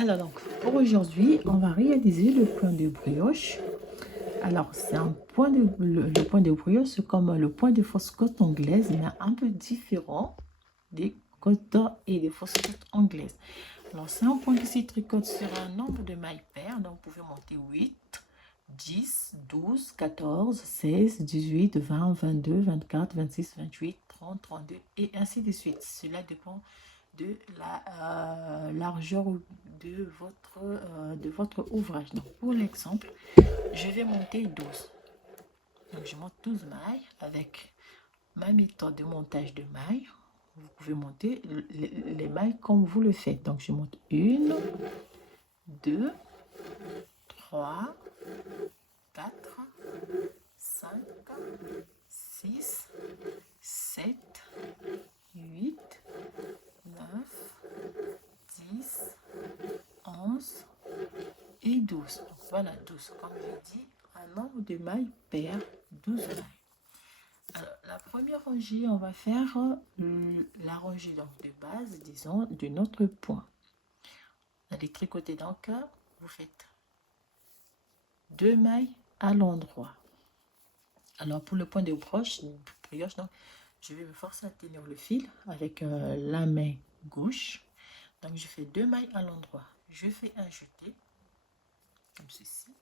Alors donc, pour aujourd'hui, on va réaliser le point de brioche. Alors, c'est un point le point de brioche, c'est comme le point de fausse côte anglaise, mais un peu différent des côtes et des fausses côtes anglaises. Alors, c'est un point qui se tricote sur un nombre de mailles paires, donc vous pouvez monter 8, 10, 12, 14, 16, 18, 20, 22, 24, 26, 28, 30, 32 et ainsi de suite. Cela dépend de la largeur de votre ouvrage. Donc, pour l'exemple, je vais monter 12. Donc, je monte 12 mailles avec ma méthode de montage de mailles. Vous pouvez monter les mailles comme vous le faites. Donc, je monte 1, 2, 3, 4, 5, 6, 7, 8, 9, 10, 11 et 12. Donc voilà, 12. Comme je dis, un nombre de mailles paires, 12 mailles. Alors, la première rangée, on va faire la rangée donc, de base, disons, de notre point. Vous allez tricoter donc, vous faites 2 mailles à l'endroit. Alors, pour le point de brioche, donc, je vais me forcer à tenir le fil avec la main gauche. Donc, je fais 2 mailles à l'endroit. Je fais un jeté, comme ceci.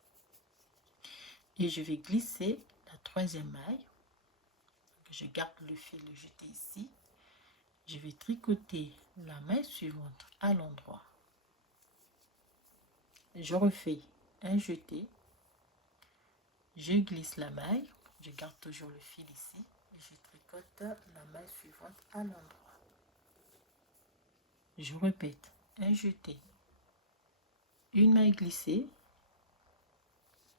Et je vais glisser la troisième maille. Je garde le fil jeté ici. Je vais tricoter la maille suivante à l'endroit. Je refais un jeté. Je glisse la maille. Je garde toujours le fil ici. Et je tricote la maille suivante à l'endroit. Je répète, un jeté, une maille glissée,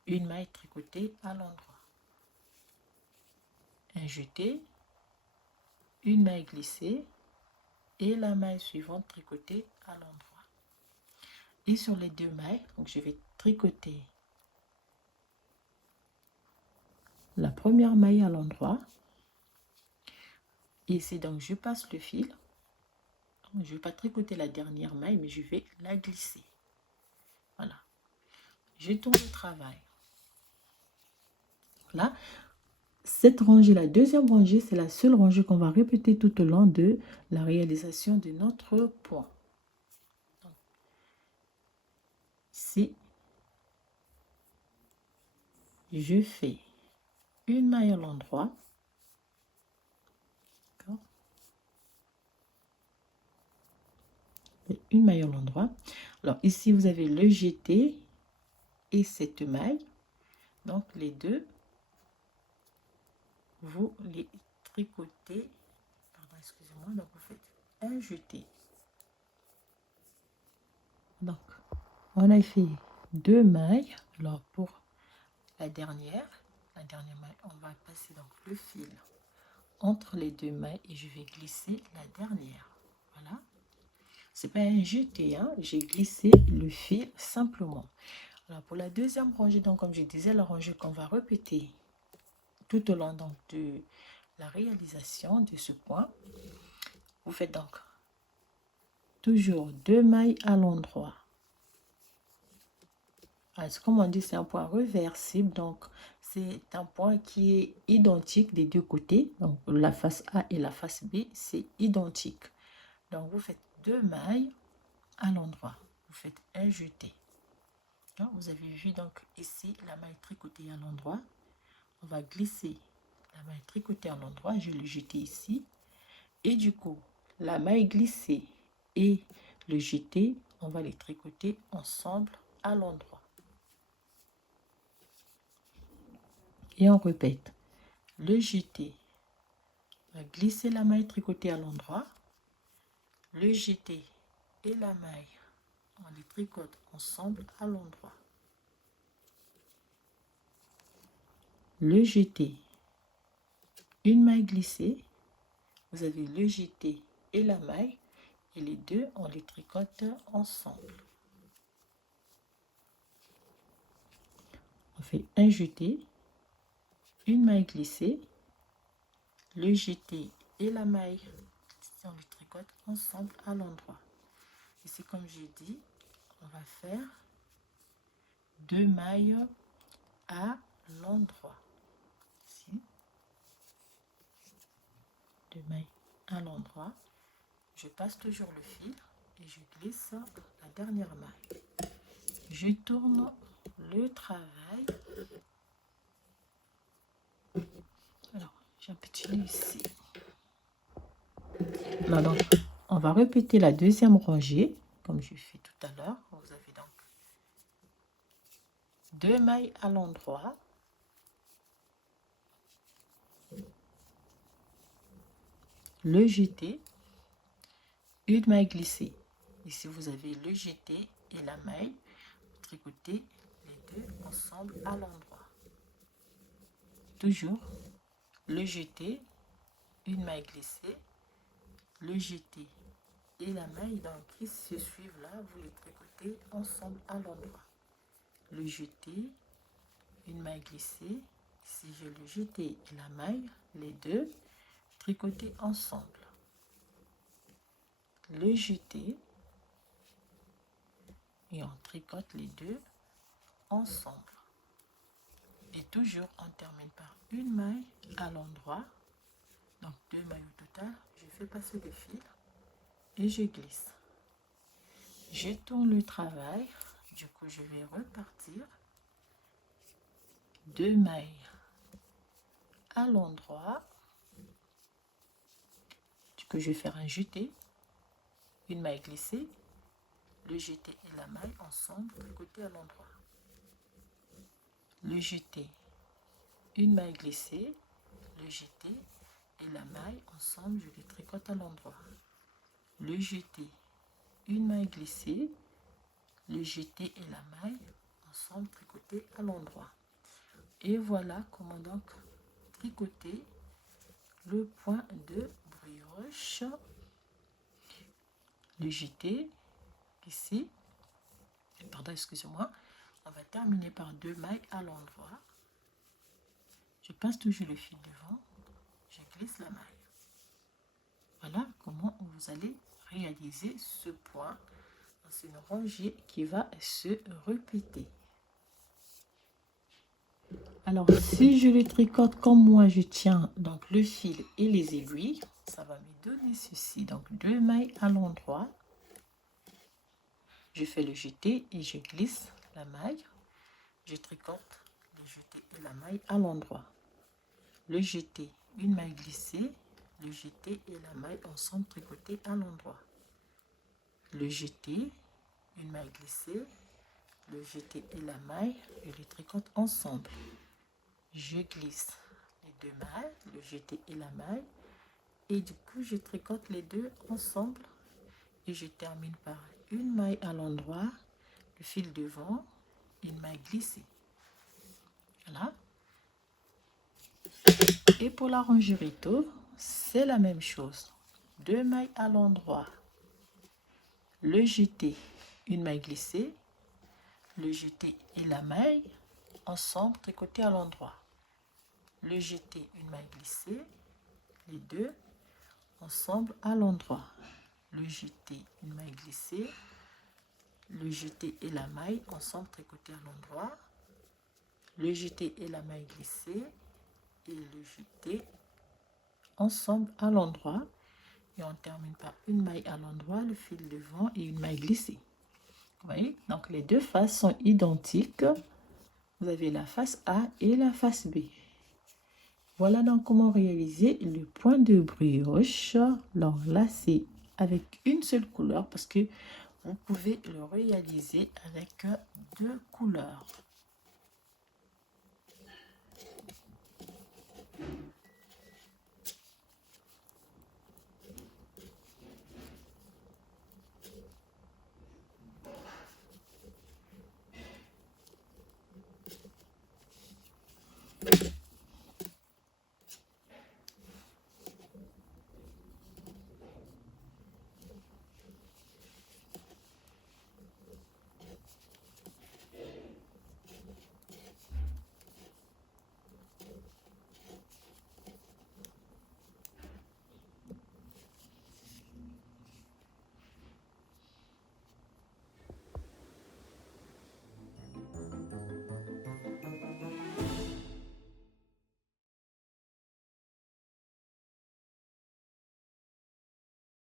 une maille tricotée à l'endroit. Un jeté, une maille glissée et la maille suivante tricotée à l'endroit. Et sur les 2 mailles, donc je vais tricoter la première maille à l'endroit. Ici, donc, je passe le fil. Je ne vais pas tricoter la dernière maille, mais je vais la glisser. Voilà. Je tourne le travail. Là, cette rangée, la deuxième rangée, c'est la seule rangée qu'on va répéter tout au long de la réalisation de notre point. Donc, ici, je fais une maille à l'endroit. Une maille à l'endroit. Alors ici, vous avez le jeté et cette maille. Donc les deux, vous les tricotez. Pardon, excusez-moi. Donc vous faites un jeté. Donc, on a fait 2 mailles. Alors pour la dernière maille, on va passer donc le fil entre les 2 mailles et je vais glisser la dernière. Voilà. C'est pas un jeté, hein? J'ai glissé le fil simplement. Alors pour la deuxième rangée, donc comme je disais, la rangée qu'on va répéter tout au long donc, de la réalisation de ce point, vous faites donc toujours 2 mailles à l'endroit. Comme on dit, c'est un point réversible, donc c'est un point qui est identique des deux côtés. Donc la face A et la face B, c'est identique. Donc vous faites 2 mailles à l'endroit. Vous faites un jeté. Donc, vous avez vu donc ici la maille tricotée à l'endroit. On va glisser la maille tricotée à l'endroit. Je vais le jeter ici. Et du coup, la maille glissée et le jeté, on va les tricoter ensemble à l'endroit. Et on répète. Le jeté, on va glisser la maille tricotée à l'endroit. Le jeté et la maille, on les tricote ensemble à l'endroit. Le jeté, une maille glissée. Vous avez le jeté et la maille. Et les deux, on les tricote ensemble. On fait un jeté, une maille glissée, le jeté et la maille, on les tricote ensemble à l'endroit. Ici, comme j'ai dit, on va faire 2 mailles à l'endroit. Ici. 2 mailles à l'endroit. Je passe toujours le fil et je glisse la dernière maille. Je tourne le travail. Alors, j'ai un petit nœud ici. Là, donc, on va répéter la deuxième rangée, comme je fais tout à l'heure. Vous avez donc 2 mailles à l'endroit. Le jeté, une maille glissée. Ici, vous avez le jeté et la maille. Tricoter les deux ensemble à l'endroit. Toujours le jeté, une maille glissée, le jeté et la maille donc qui se suivent là, vous les tricotez ensemble à l'endroit. Le jeté, une maille glissée, ici j'ai le jeté et la maille, les deux tricotés ensemble. Le jeté et on tricote les deux ensemble. Et toujours on termine par une maille à l'endroit. Donc 2 mailles au total, je fais passer le fil et je glisse. Je tourne le travail, du coup je vais repartir. 2 mailles à l'endroit. Du coup je vais faire un jeté, une maille glissée, le jeté et la maille ensemble, tricoter à l'endroit. Le jeté, une maille glissée, le jeté et la maille ensemble, je les tricote à l'endroit. Le jeté, une maille glissée, le jeté et la maille ensemble tricoter à l'endroit. Et voilà comment donc tricoter le point de brioche. Le jeté ici, pardon, excusez-moi, on va terminer par 2 mailles à l'endroit. Je passe toujours le fil devant, je glisse la maille. Voilà comment vous allez réaliser ce point. C'est une rangée qui va se répéter. Alors, si je le tricote comme moi, je tiens donc le fil et les aiguilles, ça va me donner ceci. Donc, 2 mailles à l'endroit. Je fais le jeté et je glisse la maille. Je tricote le jeté et la maille à l'endroit. Le jeté, une maille glissée, le jeté et la maille ensemble tricotés à l'endroit. Le jeté, une maille glissée, le jeté et la maille, je les tricote ensemble. Je glisse les 2 mailles, le jeté et la maille, et du coup je tricote les deux ensemble et je termine par une maille à l'endroit, le fil devant, une maille glissée. Voilà. Et pour la rangée retour, c'est la même chose. 2 mailles à l'endroit, le jeté, une maille glissée, le jeté et la maille ensemble tricotés à l'endroit. Le jeté, une maille glissée, les deux ensemble à l'endroit. Le jeté, une maille glissée, le jeté et la maille ensemble tricotés à l'endroit. Le jeté et la maille glissée et le jeté ensemble à l'endroit. Et on termine par une maille à l'endroit, le fil devant et une maille glissée. Vous voyez, donc les deux faces sont identiques. Vous avez la face A et la face B. Voilà donc comment réaliser le point de brioche. Alors là, c'est avec une seule couleur parce que vous pouvez le réaliser avec 2 couleurs.